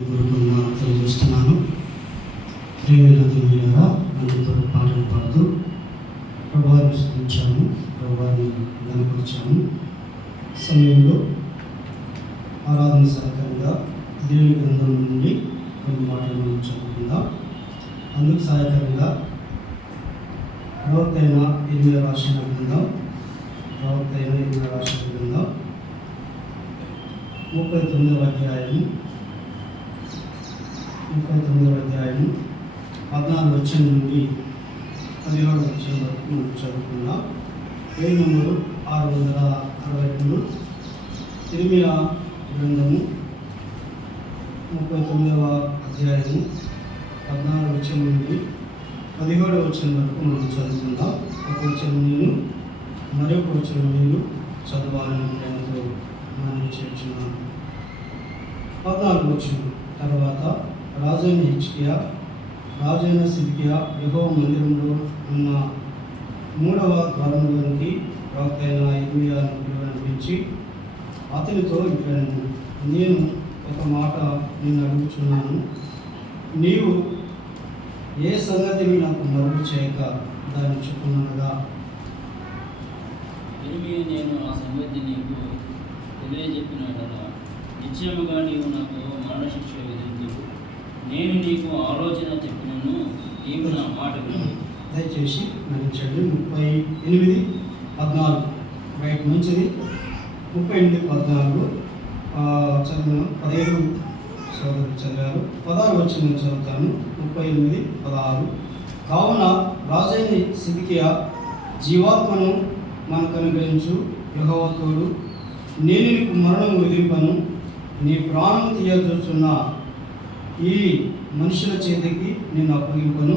తెలియజేస్తున్నాను. ప్రేమైన దేవులారా, మనతో పాటలు పాడుతూ ప్రభువాన్ని స్తుతించాము, ప్రభువాన్ని గణపరిచాము. సమయంలో ఆరాధన సహకారంగా దేవుని గ్రంథం నుండి కొన్ని మాటలు మనం చదువుకుందాం. అందుకు సహాయకరంగా ప్రవక్త అయిన ఇర్మియా రాసిన గ్రంథం 39వ అధ్యాయం 14 వచనం నుండి 17 వచనం వరకు మనం చదువుకున్నాం. పేరు నంబరు 662. ఇర్మియా గ్రంథము 39వ అధ్యాయము 14 వచనం నుండి 17 వచనం వరకు మనం చదువుకుందాం. ఒక వచనం నేను, మరొక వచనం మీరు చదవాలని ప్రేమతో మనం చేర్చున్నాను. 14 వచనం. తర్వాత రాజైన హిజ్కియా, రాజైన సిద్కియా యెహోవా మందిరంలో ఉన్న 3వ ద్వారంలోనికి ప్రవక్త అయిన ఇర్మియాను పిలిపించి అతనితో ఇట్లనెను, నేను ఒక మాట నిన్ను అడుగుచున్నాను, నీవు ఏ సంగతిని నాకు మరుగు చేయక దాన్ని చెప్పునగా. నేను ఆ సంగతి నీకు తెలియజెప్పిన నిశ్చయముగా నీవు నాకు మరణశిక్ష విధించు. నేను నీకు ఆలోచన చెప్పినను, నీవు నా మాట విను. దయచేసి నడిచండి. 38:14 రైట్, మంచిది. 38:14 చదివిన 15 సోదరులు చదివారు. 16 వచనం చదువుతాను. 38:16. కావున రాజైన సిద్కియా, జీవాత్మను మనకు అనుగ్రహించు యెహోవా తోడు, నేను నీకు మరణం విధింపను, నీ ప్రాణం తీయజూచున్న ఈ మనుషుల చేతికి నిన్ను అప్పగింపను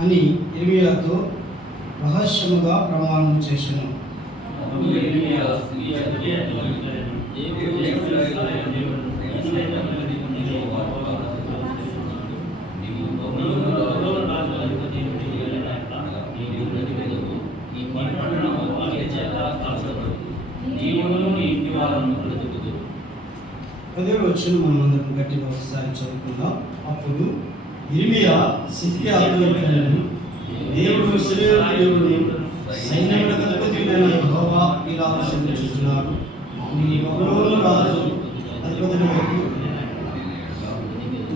అని ఇర్మియాతో రహస్యముగా ప్రమాణం చేశాను. పదవ వచనం మనం అందరం గట్టిగా ఒకసారి చదువుకుందాం. అప్పుడు ఇర్మియా సిద్కియాతో ఇట్లనెను, దేవుడు ఇశ్రాయేలు దేవుడును సైన్యములకు అధిపతియైన యెహోవా ఇలా సెలవిస్తున్నాడు, నీ బబులోను రాజు అధిపతులకు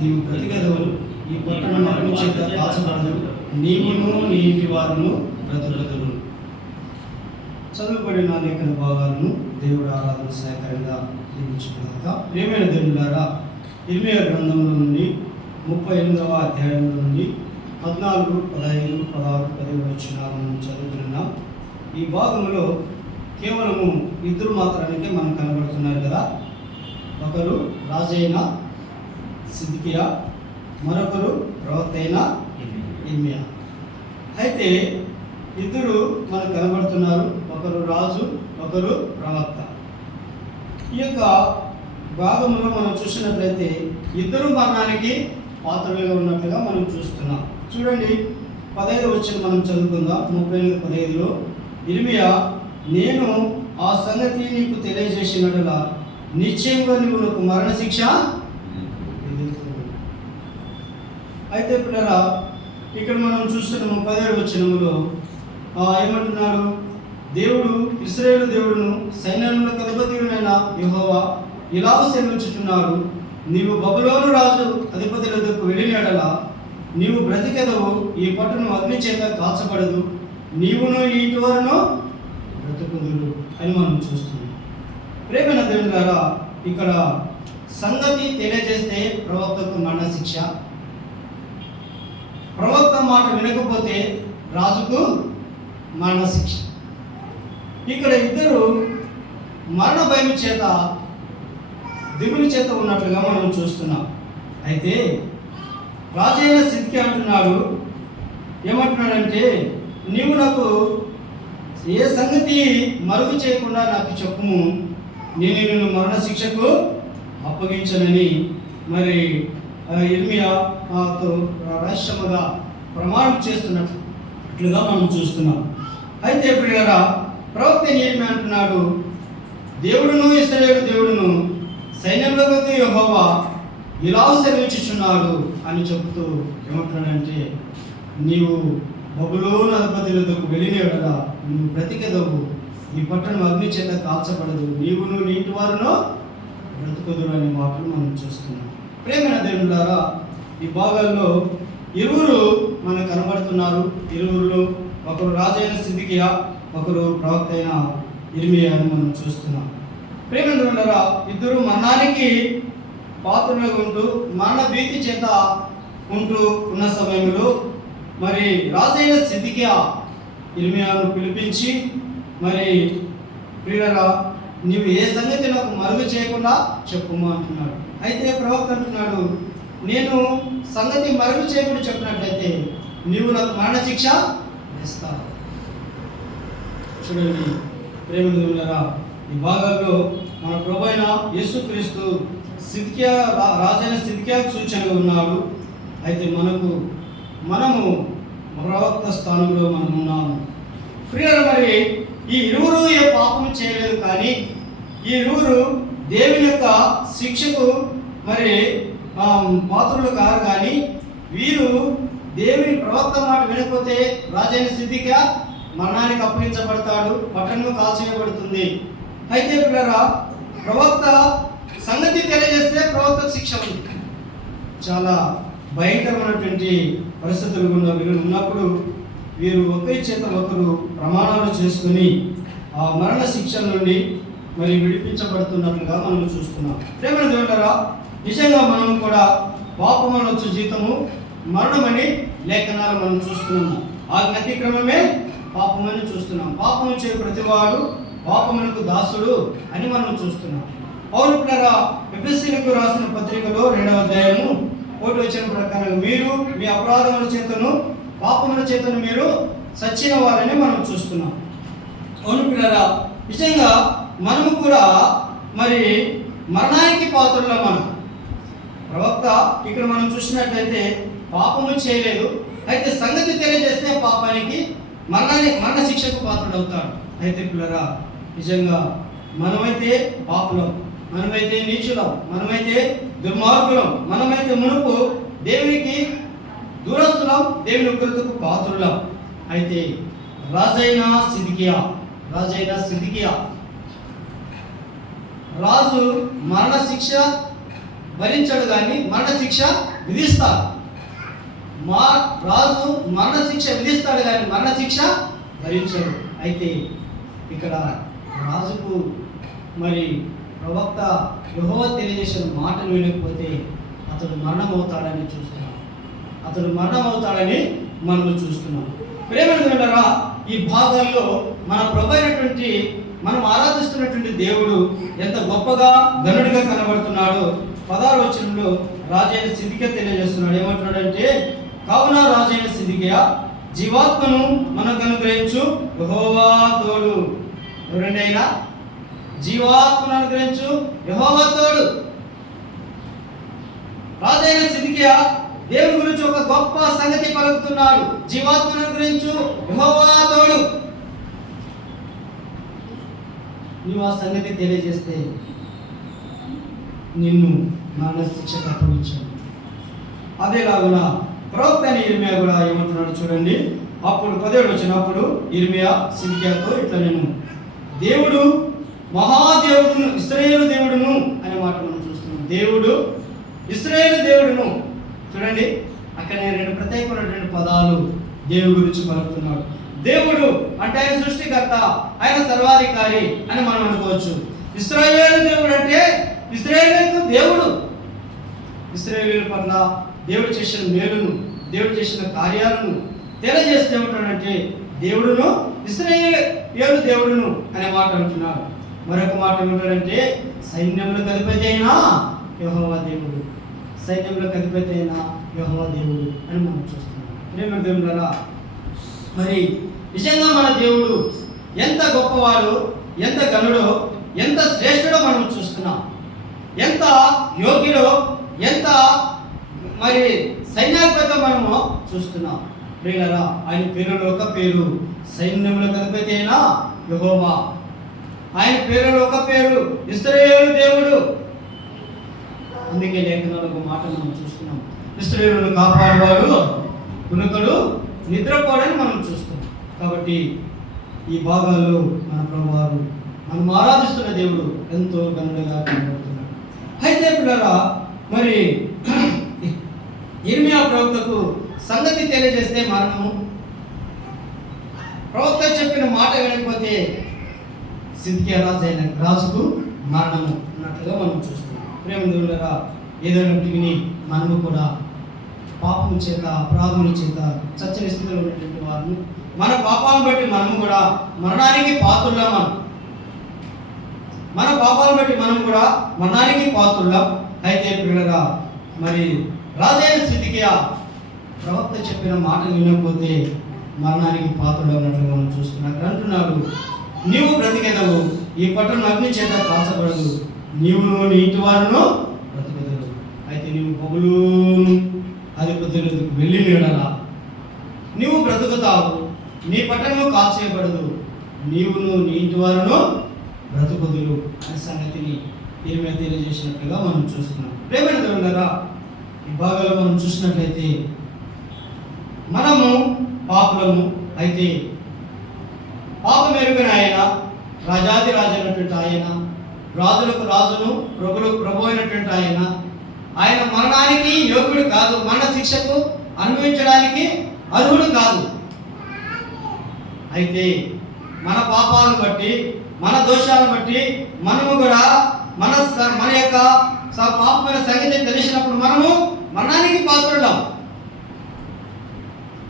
నీవు బ్రతికెదవు, ఈ పట్టణం అగ్ని చేత కాల్చబడదు, నీవును నీ ఇంటి వారును బ్రతుకెదరు. చదువుబడిన లేఖన భాగాలను దేవుడు ఆరాధన సహాయకరంగా దీవించుకున్నాక. ప్రియమైన దేవులారా, ఇర్మియా గ్రంథంలో నుండి 38వ అధ్యాయంలో నుండి 14, 15, 16, 17 వచనాలను చదువుతున్నాం. ఈ భాగంలో కేవలము ఇద్దరు మాత్రానికే మనకు కనబడుతున్నారు కదా. ఒకరు రాజైన సిద్కియా, మరొకరు ప్రవక్త అయిన ఇర్మియా. అయితే ఇద్దరు మనకు కనబడుతున్నారు, ఒకరు రాజు, ఒకరు ప్రవక్త. ఈ యొక్క భాగంలో మనం చూసినట్లయితే ఇద్దరు మరణానికి పాత్రలుగా ఉన్నట్లుగా మనం చూస్తున్నాం. చూడండి, 15 వచనం మనం చదువుకుందాం. 38:15లో ఇర్మియా, నేను ఆ సంగతి నీకు తెలియజేసినట్లా నిశ్చయంగా నువ్వు నాకు మరణశిక్ష. అయితే పిల్లరా, ఇక్కడ మనం చూస్తున్నాము 17 వచనంలో ఏమంటున్నాడు, దేవుడు ఇశ్రాయేలు దేవుడును సైన్యములకు అధిపతియైన యెహోవా ఇలా సెలవిస్తున్నాడు, నీవు బబులోను రాజు అధిపతుల దగ్గరకు వెళ్ళిన యెడల నీవు బ్రతికెదవు, ఈ పట్టణం అగ్ని చేత కాల్చబడదు, నీవును నీ ఇంటి వారును బ్రతుకుదురు అని మనం చూస్తున్నాం. ప్రేమైన దేవులారా, ఇక్కడ సంగతి తెలియజేస్తే ప్రవక్తకు మరణశిక్ష, ప్రవక్త మాట వినకపోతే రాజుకు మరణశిక్ష. ఇక్కడ ఇద్దరు మరణ భయం చేత, దిగులు చేత ఉన్నట్లుగా మనం చూస్తున్నాం. అయితే రాజైన సిద్కియా అంటున్నాడు, ఏమంటున్నాడంటే, నీవు నాకు ఏ సంగతి మరుగు చేయకుండా నాకు చెప్పుము, నేను నిన్ను మరణశిక్షకు అప్పగించనని మరి ఇర్మియాతో రహస్యముగా ప్రమాణం చేస్తున్నట్లుగా మనం చూస్తున్నాం. అయితే ప్రియులారా, ప్రవక్త ఇర్మియా అంటున్నాడు, దేవుడును ఇశ్రాయేలు దేవుడును సైన్యములకు యెహోవా ఇలా సెలవిచ్చుచున్నాడు అని చెబుతూ ఏమంటున్నాడంటే, నీవు బబులోను అధిపతి వద్దకు వెళ్ళిన యెడల నువ్వు బ్రతికెదవు, ఈ పట్టణం అగ్ని చేత కాల్చబడదు, నీవును నీ ఇంటి వారును బ్రతుకుదురు అనే మాటలు మనం చూస్తున్నాం. ప్రేమైన దేవులారా, ఈ భాగాల్లో ఇరువురు మనకు కనబడుతున్నారు. ఇరువురు, ఒకరు రాజైన సిద్కియా, ఒకరు ప్రవక్త అయిన ఇర్మియా అని మనం చూస్తున్నాం. ప్రేమైన దేవులారా, ఇద్దరు మరణానికి పాత్రలుగా ఉంటూ మరణ భీతి చేత ఉంటూ ఉన్న సమయంలో మరి రాజైన సిద్కియా ఇర్మియాను పిలిపించి, మరి ప్రియులారా, నీవు ఏ సంగతి నాకు మరుగు చేయకుండా చెప్పుమా అంటున్నాడు. అయితే ప్రవక్త అంటున్నాడు, నేను సంగతి మరుగు చేయకుండా చెప్పినట్లయితే నీవు నాకు మరణశిక్ష వేస్తావు. చూడండి ప్రేమ దేవులారా, ఈ భాగంలో మన ప్రభువైన యేసుక్రీస్తు సిద్కియా రాజైన సిద్కియాకు సూచనగా ఉన్నాడు. అయితే మనము ప్రవక్త స్థానంలో మనం ఉన్నాము. ప్రియులారా, మరి ఈ ఇరువురు ఏ పాపం చేయలేదు, కానీ ఈ ఇరువురు దేవుని యొక్క శిక్షకు మరి పాత్రలు కారు. కానీ వీరు దేవుని ప్రవక్త మాట వినకపోతే రాజైన సిద్కియా మరణానికి అప్పగించబడతాడు, పట్టణం కాల్చేయబడుతుంది. అయితే ప్రియులారా, ప్రవక్త సంగతి తెలియజేస్తే ప్రవక్త శిక్ష ఉంది. చాలా భయంకరమైనటువంటి పరిస్థితులు వీరు ఉన్నప్పుడు వీరు ఒకరి చేత ఒకరు ప్రమాణాలు చేసుకుని ఆ మరణ శిక్ష నుండి మరి విడిపించబడుతున్నట్లుగా మనం చూస్తున్నాం. ప్రేమైన దేవులారా, నిజంగా మనం కూడా పాపమనొచ్చు జీతము మరణమని లేఖనాలు మనం చూస్తున్నాము. ఆజ్ఞ అతిక్రమమే పాపమని చూస్తున్నాం. పాపము చేయ ప్రతివాడు పాపమునకు దాసుడు అని మనం చూస్తున్నాం. పౌలు ప్రియులారా, ఎఫెసీయులకు రాసిన పత్రికలో 2వ అధ్యాయము 1వ వచనం ప్రకారం మీరు మీ అపరాధముల చేతను పాపముల చేతను మీరు సచ్చిన వారని మనం చూస్తున్నాం. అవును ప్రియులారా, నిజంగా మనము కూడా మరి మరణానికి పాత్రలో మనం. ప్రవక్త ఇక్కడ మనం చూసినట్లయితే పాపము చేయలేదు, అయితే సంగతి తెలియజేస్తే పాపానికి మరణ శిక్షకు పాత్రుడు అవుతాడు. అయితే పిల్లరా, నిజంగా మనమైతే పాపులం, మనమైతే నీచులం, మనమైతే దుర్మార్గులం, మనమైతే మునుపు దేవునికి దూరస్తులం, దేవుని ఉగ్రతకు పాత్రులం. అయితే రాజైన సిద్కియా రాజు మరణ శిక్ష భరించడు, కానీ మరణ శిక్ష విధిస్తాడు. రాజు మరణ శిక్ష విధిస్తాడు, కానీ మరణ శిక్ష భరించడు. అయితే ఇక్కడ రాజుకు మరి ప్రవక్త యెహోవా తెలియజేసిన మాటలు వినకపోతే అతడు మరణమవుతాడని మనం చూస్తున్నాం. ప్రేమైన దేవులారా, ఈ భాగాల్లో మన ప్రభు అయినటువంటి మనం ఆరాధిస్తున్నటువంటి దేవుడు ఎంత గొప్పగా ఘనుడిగా కనబడుతున్నాడో 16వ వచనంలో రాజైన సిద్కియా తెలియజేస్తున్నాడు. ఏమంటున్నాడంటే, కావున రాజైన సిద్కియా జీవాత్మను మనకు అనుగ్రహించు యెహోవా తోడు. ఎవరండి అయినా? జీవాత్మను అనుగ్రహించు యెహోవా తోడు. రాజైన సిద్కియా దేవుని గురించి ఒక గొప్ప సంగతి పలుకుతున్నాడు. జీవాత్మను అనుగ్రహించు యెహోవా తోడు. నీవు ఆ సంగతి తెలియజేస్తే నిన్ను మరణ శిక్షకు అప్పగించాను. అదేలాగున ప్రవక్త అయిన ఇర్మియా కూడా ఏమంటున్నాడు చూడండి. అప్పుడు 17వ వచనం, ఇర్మియా సిద్కియాతో ఇట్లా, నేను దేవుడు మహాదేవుడును ఇశ్రాయేలు దేవుడును అనే మాట మనం చూస్తున్నాం. దేవుడు ఇశ్రాయేలు దేవుడును. చూడండి, అక్కడ 2 ప్రత్యేకమైనటువంటి పదాలు దేవుడి గురించి పలుకుతున్నాడు. దేవుడు అంటే ఆయన సృష్టికర్త, ఆయన సర్వాధికారి అని మనం అనుకోవచ్చు. ఇశ్రాయేలు దేవుడు అంటే ఇశ్రాయేలుకు దేవుడు. ఇశ్రాయేలు పట్ల దేవుడు చేసిన మేలును, దేవుడు చేసిన కార్యాలను తెలియజేస్తే ఏమంటాడంటే దేవుడును ఇశ్రాయేలు దేవుడును అనే మాట అంటున్నాడు. మరొక మాట ఏమంటాడంటే సైన్యములకు అధిపతి అయిన యెహోవా దేవుడు, సైన్యములకు అధిపతి అయిన యెహోవా దేవుడు అని మనం చూస్తున్నాం. ప్రేమ దేవులారా, మరి నిజంగా మన దేవుడు ఎంత గొప్పవాడు, ఎంత ఘనుడో, ఎంత శ్రేష్ఠుడో మనం చూస్తున్నాం. ఎంత యోగ్యుడో, ఎంత మరి సైన్యాధిపతిగా మనము చూస్తున్నాం. ప్రియులారా, ఆయన పేరులో ఒక పేరు సైన్యములకు అధిపతి అయిన యెహోవా. ఆయన పేరులో ఒక పేరు ఇశ్రాయేలు దేవుడు. అందుకే లేఖనాలు ఒక మాట మనం చూస్తున్నాం, ఇశ్రాయేలును కాపాడేవాడు కునుకడు నిద్రపోడని మనం చూస్తున్నాం. కాబట్టి ఈ భాగాల్లో మన ప్రభువారు మనం ఆరాధిస్తున్న దేవుడు ఎంతో ఘనుడుగా కనబడుతున్నాడు. అయితే పిల్లరా, మరి ఇర్మియా ప్రవక్తకు సంగతి తెలియజేస్తే మరణము, ప్రవక్త చెప్పిన మాట వినకపోతే సిద్కియా రాజుకు మరణము అన్నట్లుగా మనం చూస్తున్నాం. ప్రేమదేవులరా, ఏదైనప్పటికీ మనము కూడా పాపము చేత అపరాధముల చేత చచ్చని స్థితిలో ఉన్నటువంటి వారిని, మన పాపాలను బట్టి మనము కూడా మరణానికి పాత్రులం. మన పాపాలను బట్టి మనం కూడా మరణానికి పాత్రులం. అయితే పిల్లరా, మరి రాజైన సిద్కియా ప్రవక్త చెప్పిన మాట వినకపోతే మరణానికి పాత్రుడు అన్నట్లుగా మనం చూస్తున్నాం. అక్కడ అంటున్నాడు, నీవు బ్రతికెదవు, ఈ పట్టణం అగ్ని చేత కాల్చబడదు, నీవును నీ ఇంటి వారును బ్రతికెదవు. అయితే నీవు పగులును అధిపతులకు వెళ్ళి నీడలా నీవు బ్రతుకుతావు, నీ పట్టణము కాల్చేయబడదు, నీవును నీ ఇంటి వారును బ్రతుకుదురు అనే సంగతిని ఇర్మియా తెలియజేసినట్లుగా మనం చూస్తున్నాం. ప్రేమైన దేవులారా, ఈ భాగంలో మనం చూసినట్లయితే మనము పాపులము. అయితే పాపం ఎరుగిన ఆయన, రాజాది రాజు అయినటువంటి ఆయన, రాజులకు రాజును ప్రభులకు ప్రభు అయినటువంటి ఆయన మరణానికి యోగ్యుడు కాదు, మరణ శిక్షకు అనుభవించడానికి అర్హుడు కాదు. అయితే మన పాపాలను బట్టి, మన దోషాలను బట్టి మనము కూడా మన యొక్క పాపమైన సంగతి తెలిసినప్పుడు మనము మరణానికి పాత్రులం.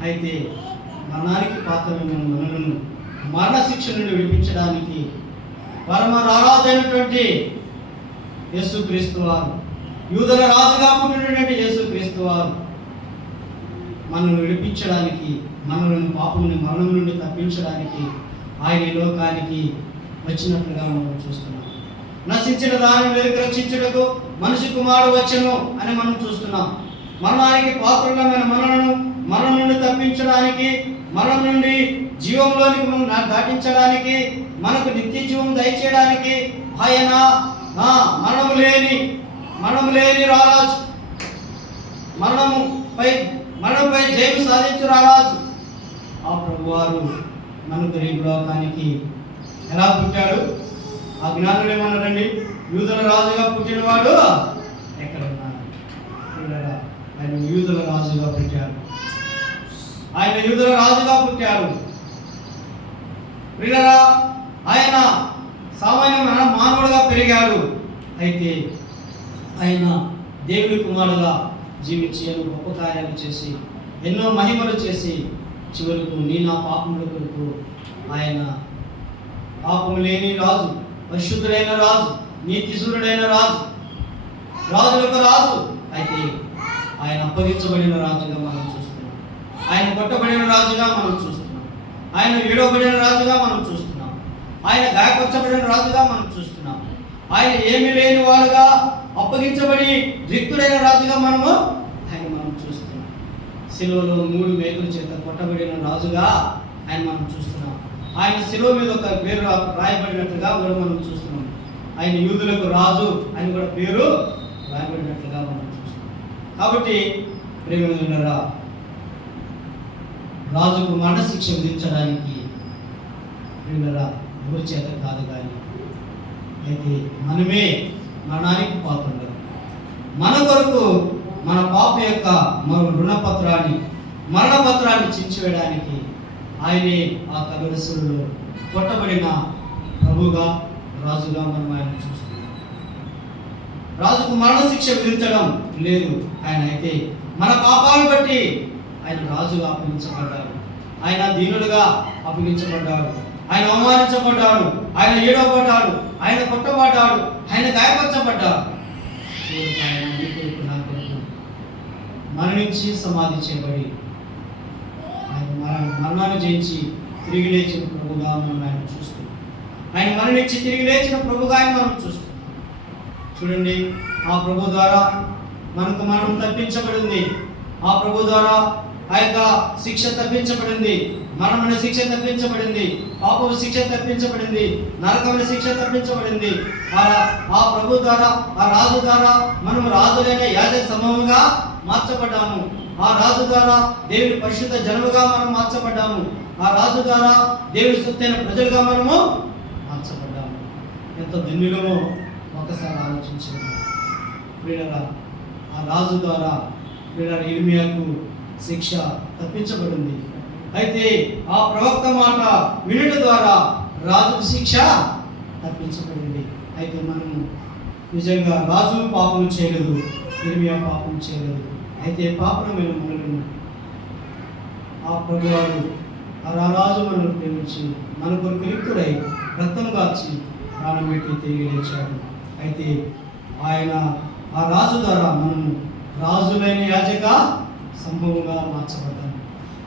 అయితే మరణానికి పాత్రమైన మనలను మరణ శిక్ష నుండి విడిపించడానికి పరమ రారాజైనటువంటి యేసుక్రీస్తు వారు, యూదుల రాజుగా పుట్టినటువంటి యేసుక్రీస్తు వారు మనల్ని విడిపించడానికి, మనల్ని పాపముని మరణం నుండి తప్పించడానికి ఆయన ఈ లోకానికి వచ్చినట్లుగా మనం చూస్తున్నాం. నశించిన దాని వెలుగు రక్షించుటకు మనిషి కుమారుడు వచ్చెను అని మనం చూస్తున్నాం. మరణానికి పాత్రులమైన మనలను మరణం నుండి తప్పించడానికి, మరణం నుండి జీవంలోనికి మనం దాటించడానికి, మనకు నిత్య జీవం దయచేయడానికి ఆయన మరణము లేని రారాజు, మరణంపై జయం సాధించు రారాజు ఆ ప్రభువారు మనకు ఈ లోకానికి ఎలా పుట్టాడు? ఆ జ్ఞానులు ఏమన్నారండి? యూదుల రాజుగా పుట్టినవాడు ఎక్కడ ఉన్నాడు? ఆయన యూదుల రాజుగా పుట్టాడు. ఆయన యూదుల రాజుగా పుట్టాడు. ప్రియులారా, ఆయన సామాన్యమైన మానవుడుగా పెరిగాడు. అయితే ఆయన దేవుని కుమారుడుగా జీవించి ఎన్నో గొప్ప కార్యాలు చేసి, ఎన్నో మహిమలు చేసి, చివరకు నా పాపముల కొరకు ఆయన పాపము లేని రాజు, పరిశుద్ధుడైన రాజు, నీతిశూరుడైన రాజు, రాజులకు రాజు. అయితే ఆయన అప్పగించబడిన రాజుగా మనం చూస్తున్నాం. ఆయన కొట్టబడిన రాజుగా మనం చూస్తున్నాం. ఆయన విడవబడిన రాజుగా మనం చూస్తున్నాం. ఆయన గాయపరచబడిన రాజుగా మనం చూస్తున్నాం. ఆయన ఏమీ లేని వాడుగా అప్పగించబడి రిక్తుడైన రాజుగా మనం చూస్తున్నాం. శిలువలో 3 మేకుల చేత కొట్టబడిన రాజుగా ఆయన మనం చూస్తున్నాం. ఆయన శిలువ మీద ఒక పేరు రాయబడినట్లుగా కూడా మనం చూస్తున్నాం. ఆయన యూదులకు రాజు అని కూడా పేరు రాయబడినట్లుగా మనం చూస్తున్నాం. కాబట్టి ప్రేమికులారా, రాజుకు మరణశిక్ష విధించడానికి ప్రియులారా ఎవరి చేత కాదు, కానీ అయితే మనమే మరణానికి పాత్రులం. మన కొరకు మన పాప యొక్క మరణపత్రాన్ని చించివేయడానికి ఆయనే ఆ కలువరిశిలువలో కొట్టబడిన ప్రభుగా, రాజుగా మనం ఆయన చూస్తున్నాం. రాజుకు మరణశిక్ష విధించడం లేదు ఆయన. అయితే మన పాపాలను బట్టి ఆయన రాజుగా అప్పగించబడ్డాడు. ఆయన దీనుడుగా అప్పగించబడ్డాడు. ఆయన అవమానించబడ్డాడు. ఆయన ఏడవబడ్డాడు. ఆయన కొట్టబడ్డాడు. ఆయన గాయపరచబడ్డాడు. ఆయన నీ కొరకు నా కొరకు మరణించి సమాధి చేయబడి ఆయన మరణాన్ని జయించి తిరిగి లేచిన ప్రభుగా మనం ఆయన చూస్తున్నాం. ఆయన మరణించి తిరిగి లేచిన ప్రభుగా ఆయన మనం చూస్తున్నాం. చూడండి, ఆ ప్రభు ద్వారా మనకు మరణం తప్పించబడింది. ఆ ప్రభు ద్వారా ఆ యొక్క శిక్ష తప్పించబడింది, మరణమైన శిక్ష తప్పించబడింది, పాపపు శిక్ష తప్పించబడింది, నరకమైన శిక్ష తప్పించబడింది. ఆ ప్రభు ద్వారా, ఆ రాజు ద్వారా మనం రాజులైన యాజక సమూహంగా మార్చబడ్డాము. ఆ రాజు ద్వారా దేవుని పరిశుద్ధ జనముగా మనం మార్చబడ్డాము. ఆ రాజు ద్వారా దేవుని సొత్తైన ప్రజలుగా మనము మార్చబడ్డాము. ఎంత ధన్యులమో ఒకసారి ఆలోచించాము. వీళ్ళరా ఆ రాజు ద్వారా ఇర్మియాకు శిక్ష తప్పించబడింది. అయితే ఆ ప్రవక్త మాట వినుట ద్వారా రాజుకు శిక్ష తప్పించబడింది. అయితే మనము నిజంగా రాజు పాపం చేయలేదు, ఇర్మియా పాపం చేయలేదు. అయితే పాపమైన మనలను ఆ ప్రభువారు ఆ రాజు మనల్ని ప్రేమించి మన కొరకు రిక్తుడై రక్తం కాచి ప్రాణం పెట్టి తిరిగి లేచాడు. అయితే ఆయన ఆ రాజు ద్వారా మనము రాజులైన యాజక సమూహంగా మార్చబడ్డాము.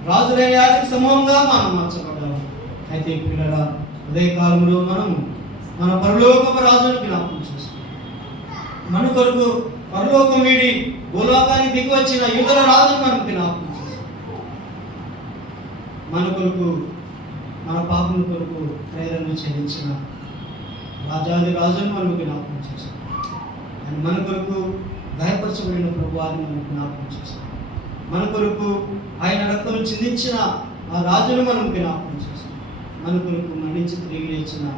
రాజులైన యాజక సమూహంగా మనం మార్చబడ్డాము. అయితే పిల్లల ఉదయకాలంలో మనము మన పరలోకపు రాజును జ్ఞాపకం చేసుకున్నాం. మన కొరకు పరలోకం వీడి భూలోకానికి దిగి వచ్చిన యూదుల రాజును మనం జ్ఞాపకం చేసుకున్నాం. మన కొరకు, మన పాపం కొరకు ప్రేరణ చెల్లించిన రాజాది రాజును మనం జ్ఞాపకం చేసుకున్నాం. అని మన కొరకు గాయపరచబడిన ప్రభువాన్ని మనం జ్ఞాపకం చేసుకున్నాం. మన కొరకు ఆయన రక్తం చిందించిన ఆ రాజును మనం జ్ఞాపకం చేసుకున్నాం. మన కొరకు మరణించి తిరిగి లేచిన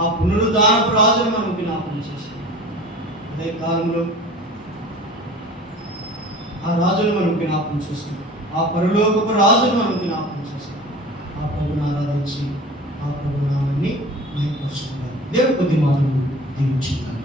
ఆ పునరుద్ధానపు రాజును మనం జ్ఞాపకం చేసుకున్నాం. అదే కాలంలో ఆ రాజును మనం జ్ఞాపకం చేసుకున్నాం. ఆ పరలోకపు రాజును మనం జ్ఞాపకం చేసుకున్నాం. ఆ ప్రభుని ఆరాధించి ఆ ప్రభు నామాన్ని మహిమపరచుకున్నాం. దేవుడి కొద్ది మాటలు దీవించుకున్నాం.